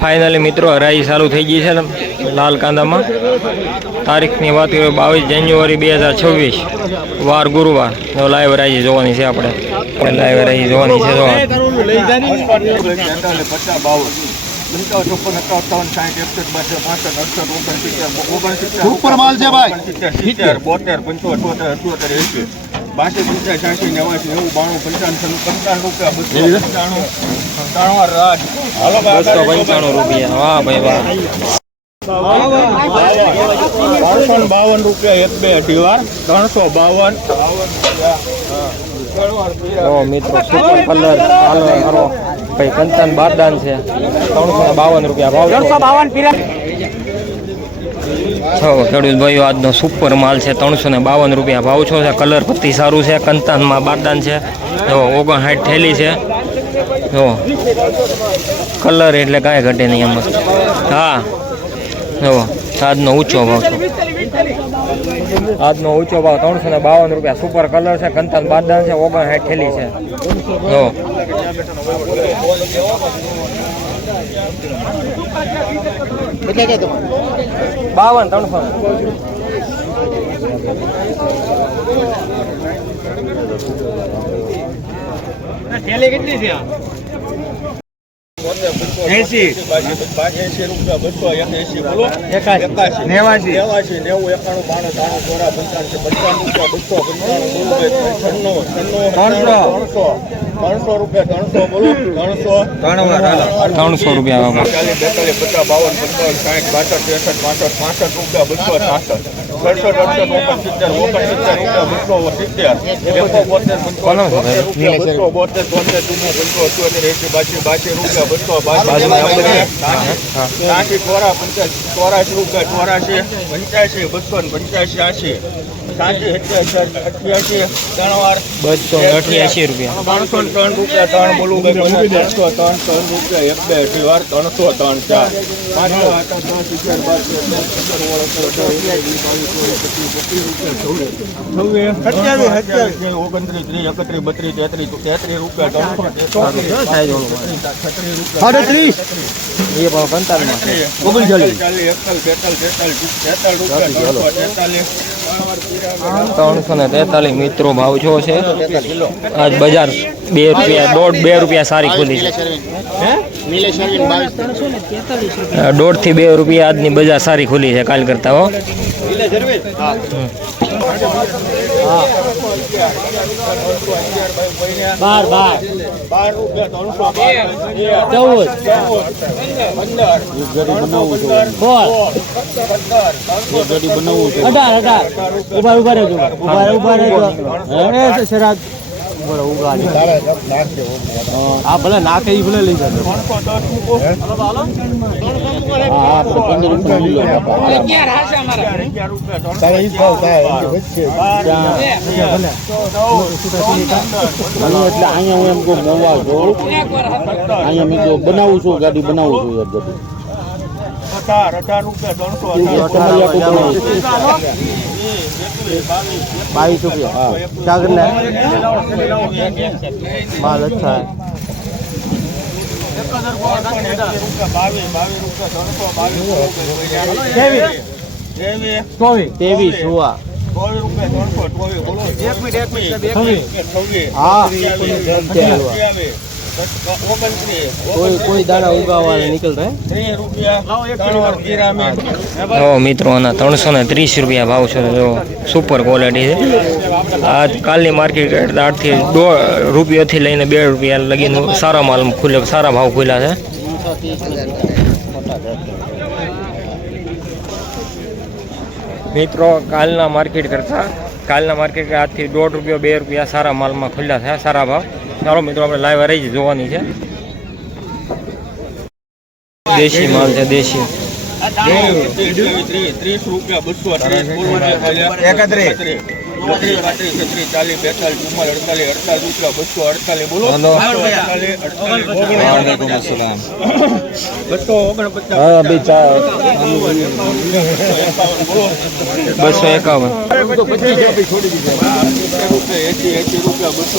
Finally મિત્રો હરાજી ચાલુ થઈ ગઈ છે ને લાલ કાંદામાં. તારીખની વાત કરીએ બાવીસ જાન્યુઆરી બે હજાર છવ્વીસ. વાર ગુરુવાર. લાઈવ રાજી જોવાની છે આપણે. લાઈવ રાજી જોવાની છે ઓગણસિત્તેર માલ છે ભાઈ. બોતેર પંચોતેર અઠોતેર અઠ્યોતેર એંસી બાસઠ પંચાસ છ્યાસી નેવાસી નેવું બાણું પંચાવન છન્નું રૂપિયા બસો પંચાણું પંચાણું રાજ. હાલો બસો પંચાણું રૂપિયા. વાહ ભાઈ વાહ. ત્રણસો બાવન રૂપિયા એક બે અઢી વાર ત્રણસો બાવન. મિત્રો સુપર કલર હાલો હારો ભાઈ કંચન બારદાન છે. ત્રણસો ને બાવન રૂપિયા ભાવ. ત્રણસો બાવન છો ખેડૂત ભાઈઓ આજનો સુપર માલ છે, ત્રણસો ને બાવન રૂપિયા ભાવ છો છે. કલર પત્તી સારું છે, કંતાનમાં બારદાન છે. જો, ઓગણસાઠ થેલી છે. જો કલર એટલે કાંઈ ઘટે નહીં એમાં. હા. જો, આજનો ઊંચો ભાવ છે. આજનો ઊંચો ભાવ ત્રણસો ને બાવન રૂપિયા. સુપર કલર છે, કંતાન બારદાન છે, ઓગણસાઠ થેલી છે. જો. બાવન, ત્રણસો. એસી એસી રૂપિયા બસો એસી બોલો એકાશી. નેવાસી. નેવાસી નેવું એકાણું બાણું ત્રાણું ચોરા પંચાણું પંચાણું રૂપિયા બસો પંચાણું ત્રણસો રૂપિયા ત્રણસો બોલો ત્રણસો. ત્રણસો રૂપિયા બેતાલીસ પચાસ બાવન પંચાવન સાઠ બાસઠ ત્રેસઠ પાસઠ પાસઠ રૂપિયા બસો છાસઠ સડસઠ અડસઠ ઓગણસિત્તેર ઓગણસિત્તેર રૂપિયા બસો સિત્તેર એકો બોતેર બોતેર બસો બોતેર તોતેર ચુમ્મો પંચો અઠ્યોતેર એસી બાસી બાસી રૂપિયા બસો બાસી ચોરા પંચાસી ચોરાશી રૂપિયા ચોરાશી પંચ્યાસી બસો ને પંચ્યાસી આશી સાઠી અઠ્યાસી અઠ્યાસી ત્રણ વાર બસો અઠ્યાસી રૂપિયા ત્રણસો ત્રણ રૂપિયા ત્રણ બોલું ત્રણસો ત્રણ ત્રણ રૂપિયા એક બે અઢી વાર ત્રણસો ત્રણ ચાર પાંચસો ત્રણસો ને તેતાલીસ મિત્રો ભાવ છો છે. આજ બજાર બે રૂપિયા દોઢ બે રૂપિયા સારી ખુલી છે. અ, દોઢથી બે રૂપિયા આજની બજાર સારી ખુલી છે કાલ કરતા હો. બાર બાર. બાર રૂપિયા ત્રણસો ચૌદ ચૌદ. પંદર અઢાર અઢાર. ઊભા ઊભા રહેજો. ઊભા ઊભા રહેજો. હે શરાબ હા ભલે નાખે ઈ ભલે લઈ જજો એટલે અહીંયા હું એમ કહું મોવા જોઉં. અહીંયા મેં જો બનાવું છું ગાડી બનાવું છું યાર ગાડી અઢાર અઢાર રૂપિયા ત્રણસો બાવીસ રૂપિયા હા क्या करना है माल अच्छा है तेवीस हुआ हाँ કોઈ કોઈ ત્રણસો ને ત્રીસ રૂપિયા ભાવ છે જો સુપર ક્વોલિટી છે. આ કાલની માર્કેટ એટલે આઠથી દોઢ રૂપિયાથી લઈને બે રૂપિયા લગીને સારા માલ ખુલ્યો સારા ભાવ ખુલ્યા છે. મિત્રો કાલના માર્કેટ કરતાં કાલના માર્કેટ આજથી દોઢ રૂપિયા બે રૂપિયા સારા માલમાં ખુલ્યા છે સારા ભાવ. ચાલો મિત્રો, આપણે લાઈવ રહી જોવાની છે. દેશી માલ છે, દેશી. ત્રીસ રૂપિયા બસો એકત્રીસ ચોત્રીસ પાંત્રીસ છત્રીસ ચાલીસ બેતાલીસ ચુમ્માલ અડતાલીસ અડતાલીસ ઉતરા બસો અડતાલીસ બોલો. બસો ઓગણપચાસ. બસો એકાવન. એસી રૂપિયા બસો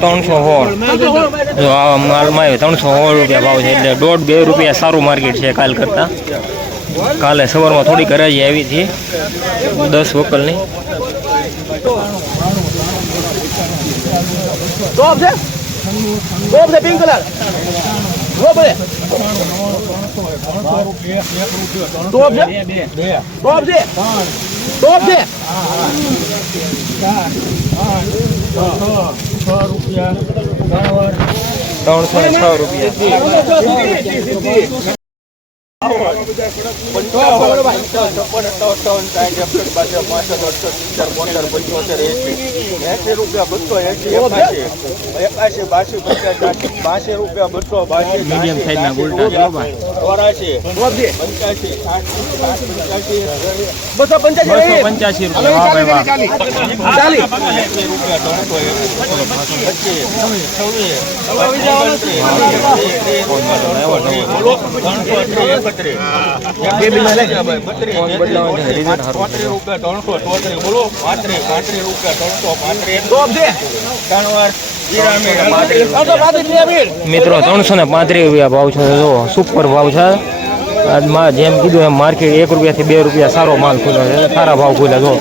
ત્રણસો સોળ જો આવા માલમાં આવ્યો ત્રણસો સોળ રૂપિયા ભાવ છે એટલે દોઢ બે રૂપિયા સારું માર્કેટ છે કાલ કરતાં. કાલે સવારમાં થોડી કરાજી આવી હતી. દસ વકલની. ટોપ છે ટોપ છે પિંક કલર ટોપ ટોપ છે ટોપ છે ટોપ છે ત્રણસો ને છ રૂપિયા. એસી રૂપિયા બસો એસી એકાશી બાસી પચાસ બાસી રૂપિયા. બસો બાસી મીડિયમ સાઈઝના ગુલટા ચોરાશી પંચ્યાસી પંચ્યાસી બસો નહીં. પંચ્યાસી રૂપિયા ચાલીસ રૂપિયા ત્રણસો પચીસ છવ્વીસ બોલો રૂપિયા ત્રણસો બોલો. રૂપિયા ત્રણસો પિરામિડ મિત્રો ત્રણસો ને પાંત્રીસ રૂપિયા ભાવ છે. જો સુપર ભાવ છે. આજમાં જેમ કીધું એમ માર્કેટ એક રૂપિયાથી બે રૂપિયા સારો માલ ખુલ્યો છે. સારા ભાવ ખુલ્યા જો.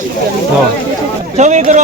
છવ્વીસ કરો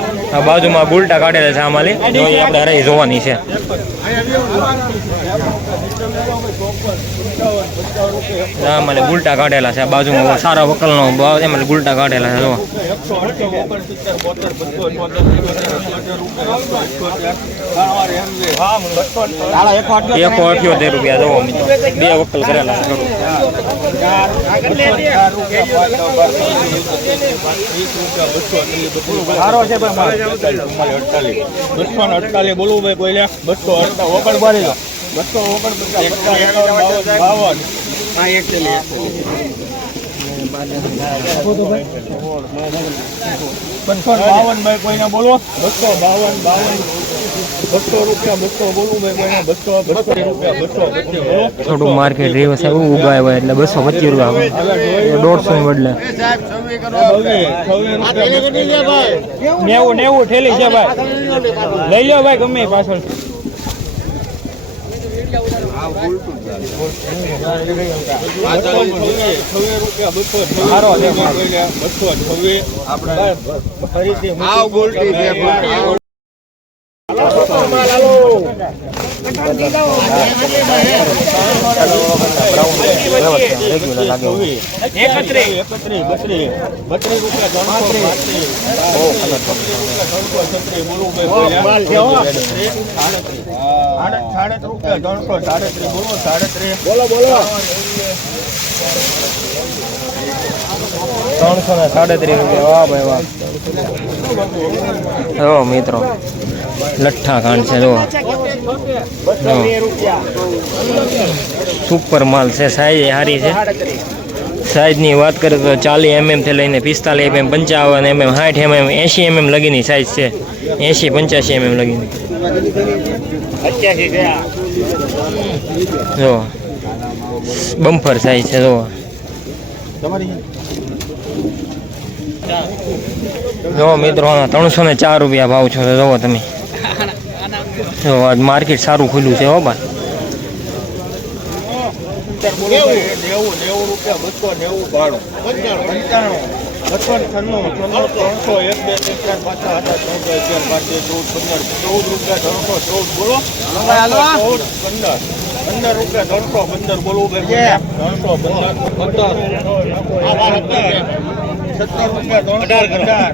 આ બાજુમાં ગુલટા કાઢેલા છે આમાં માલી જો આપણે હરાઈ જોવાની છે. આ મને ગુલટા કાઢેલા છે. બાજુમાં સારા વકલનો ભાવ છે માલે ગુલટા કાઢેલા છે જો એકસો અઠ્યોતેર રૂપિયા જોવો મિત્રો. બે વકલ કરેલા છે ને બોલવું ભાઈ કોઈ બસો ઓગણ બારી બસો ઓગણ પચાસ બાવન બસો બાવન ભાઈ કોઈને બોલો બસો બાવન બાવન બસો રૂપિયા બસો બોલવું ભાઈ કોઈને બસો બસો રૂપિયા બસો થોડું માર્કેટ રહ્યું છે એવું ઉગાય હોય એટલે બસો પચીસ રૂપિયા દોઢસો બદલે. નેવું નેવું ઠેલી છે ભાઈ. લઈ લો ભાઈ ગમે પાછળ સારો છે બસો છવ્વીસ આપણે ફરીથી ત્રણસો ને સાડત્રીસ રૂપિયા. વાહ ભાઈ વાહ. મિત્રો લઠ્ઠા ખાંડ છે, જો. સુપર માલ છે, સાઈઝ સારી છે. સાઈઝની વાત કરીએ તો ચાલીસ એમએમથી લઈને પિસ્તાલીસ એમએમ, પંચાવન એમએમ, સાઠ એમએમ, એંશી એમએમ લગીની સાઈઝ છે. એંશી પંચ્યાસી એમએમ લગીની. જો. બમ્ફર સાઈઝ છે, જો. જો મિત્રો ત્રણસો ને ચાર રૂપિયા ભાવ છો જોવો તમે. આજ માર્કેટ સારું ખુલ્યું છે હો બે ત્રણ પંદર ચૌદ રૂપિયા ત્રણસો પંદર પંદર રૂપિયા ત્રણસો પંદર બોલવું ત્રણસો પંદર પંદર સત્તર રૂપિયા ત્રણસો અઢાર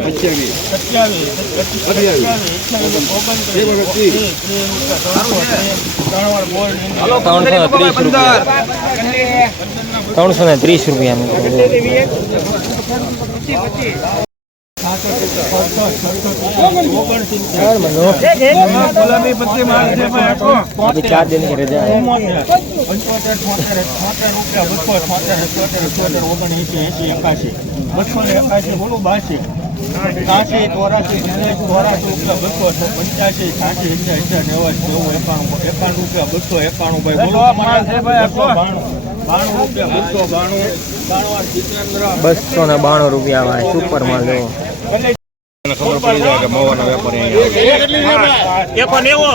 સત્યાવીસ ત્રણસો ને ત્રીસ રૂપિયા ચાર દિન બસો ને એકાશી બોલું બાસી ત્યાંસી ચોરાસી ચોરાસી રૂપિયા બસો પંચ્યાસી છ્યાસી હજાર હજાર નેવાસી ચોવું એકાણું એકાણું રૂપિયા બસો એકાણું ભાઈ બોલો. બાણું રૂપિયા બસો બાણું. બાણું બસો ને બાણું રૂપિયા ભાઈ સુપર માલ જો ખબર પડી જાય કે મવાનો વેપારી એકો નેવો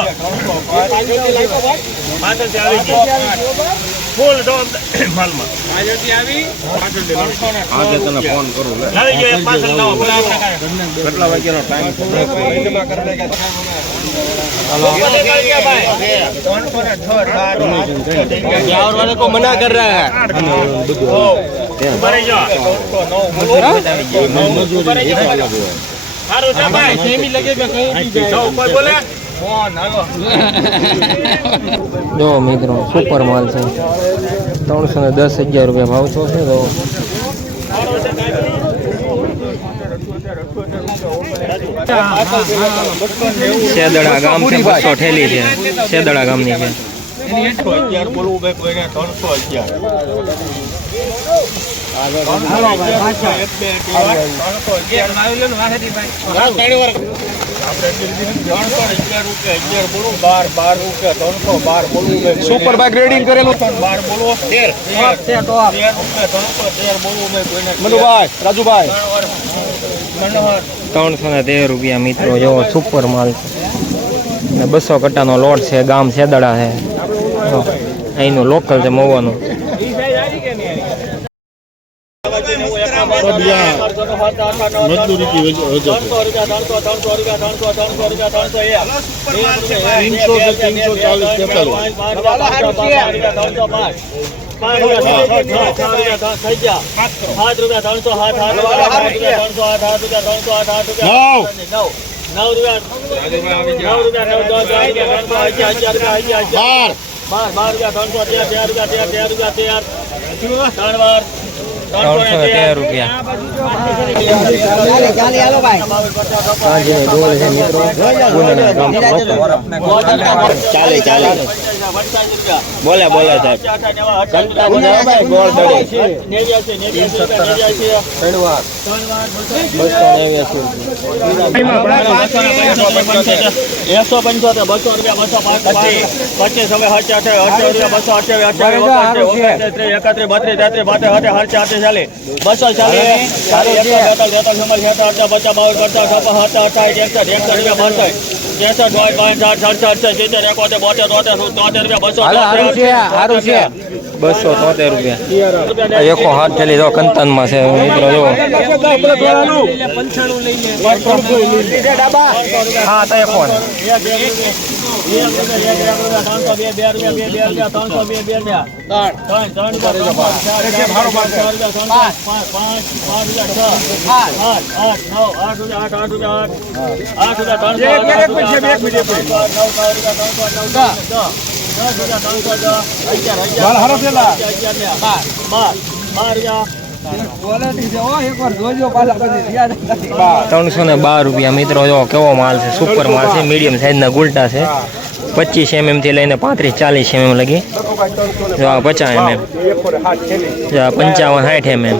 પાછળથી આવી ગઈ ફૂલ ડોમ માલમાં. આજે તને ફોન કરું લે. આવી જો એક પાછળ નવો કેટલા વાગ્યાનો ટાઈમ મના કર રહ્યા ભરાઈ જાઓ. સારું છે ભાઈ. સેમી લગે કે કઈ બોલે? જો મિત્રો સુપર માલ છે. ત્રણસો ને દસ હજાર રૂપિયા ભાવ છો છે તો. સેદડા ગામ છે બસો ઠેલી છે. સેદડા ગામની છે. અગિયાર બોલવું ભાઈ કોઈને ત્રણસો અગિયાર ત્રણસો ને તેર રૂપિયા મિત્રો જેવો સુપર માલ ને બસો કટ્ટાનો લોટ છે, ગામ સેદડા છે. અહીંનું લોકલ છે, મવાનું. મજદૂરી ત્રણસો થી ત્રણસો ચાલીસ અગિયાર અગિયાર અગિયાર બાર બાર રૂપિયા ત્રણસો તેર તેર રૂપિયા તેર તેર રૂપિયા તેર ત્રણ વાર. ત્રણસો તેર રૂપિયા. ચાલે ચાલે. બોલે બોલે સાહેબ. ગોળ દડી બસો એકસો પંચોતેર બસો રૂપિયા બસો પાંચ પચીસ હવે હચાર અઠાવીસ રૂપિયા બસો અઠાવીસ અઠાવીસ એકત્રીસ બત્રીસ તેત્રીસ બાત્રીસ અઠે હરચે અઠે ચાલીસ. બસો ચાલીસ. ચાલીસ એકસો તેતાલીસ ચુમ્માલીસ છેતાલીસ અડતાલીસ પચાસ બાવન પચાસ છપ્પન સત્તર અઠાવીસ એકસઠ એકસઠ રૂપિયા બાસઠ ત્રેસઠ પાંચ સાઠ સડસઠ સિત્તેર એકોતેર બોતેર તોતેર તોતેર રૂપિયા બસો સારું છે સારું છે બસો તોતેર રૂપિયા એકો હાથ ચલી જાઓ કંતનમાં છે મિત્રો જો હા તો એકો આઠ રૂપિયા આઠ રૂપિયા ત્રણસો ને બાર રૂપિયા મિત્રો, જો કેવો માલ છે? સુપર માલ છે મીડિયમ સાઈઝના ગુલટા છે. પચીસ એમએમથી લઈને પાંત્રીસ, ચાલીસ એમએમ લગી. જો પચાસ એમએમ આ પંચાવન, સાઠ એમએમ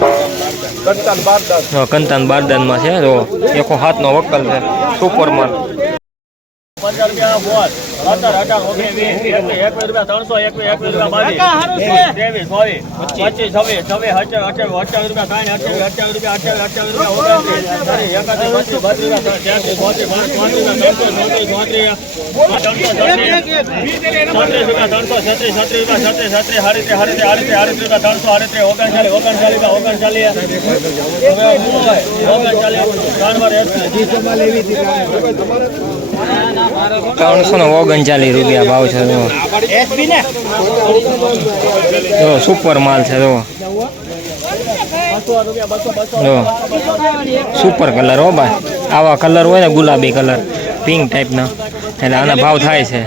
કંતાન બારદાનમાં છે, જો એકો હાથનો વકલ છે સુપર માલ. પંદર રૂપિયા બોલ. સત્તર અઢાર ઓગણીસ વીસ એકવીસ રૂપિયા ત્રણસો એકવીસ એકવીસ રૂપિયા બાવીસ ત્રેવીસ ચોવીસ પચીસ. છવ્વીસ છવ્વીસ અઠ્યાવીસ અઠ્યાવીસ રૂપિયા સાઠ અઠ્યાવીસ અઠ્યાવીસ રૂપિયા અઠ્યાવીસ અઠ્યાવીસ રૂપિયા ઓગણચાલીસ ઓગણચાલીસ ઓગણચાલીસ. ત્રણસો ને ઓગણચાલીસ રૂપિયા ભાવ છે જો જો સુપર માલ છે જો જો સુપર કલર હો ભાઈ. આવા કલર હોય ને ગુલાબી કલર પિંક ટાઈપના એટલે આના ભાવ થાય છે.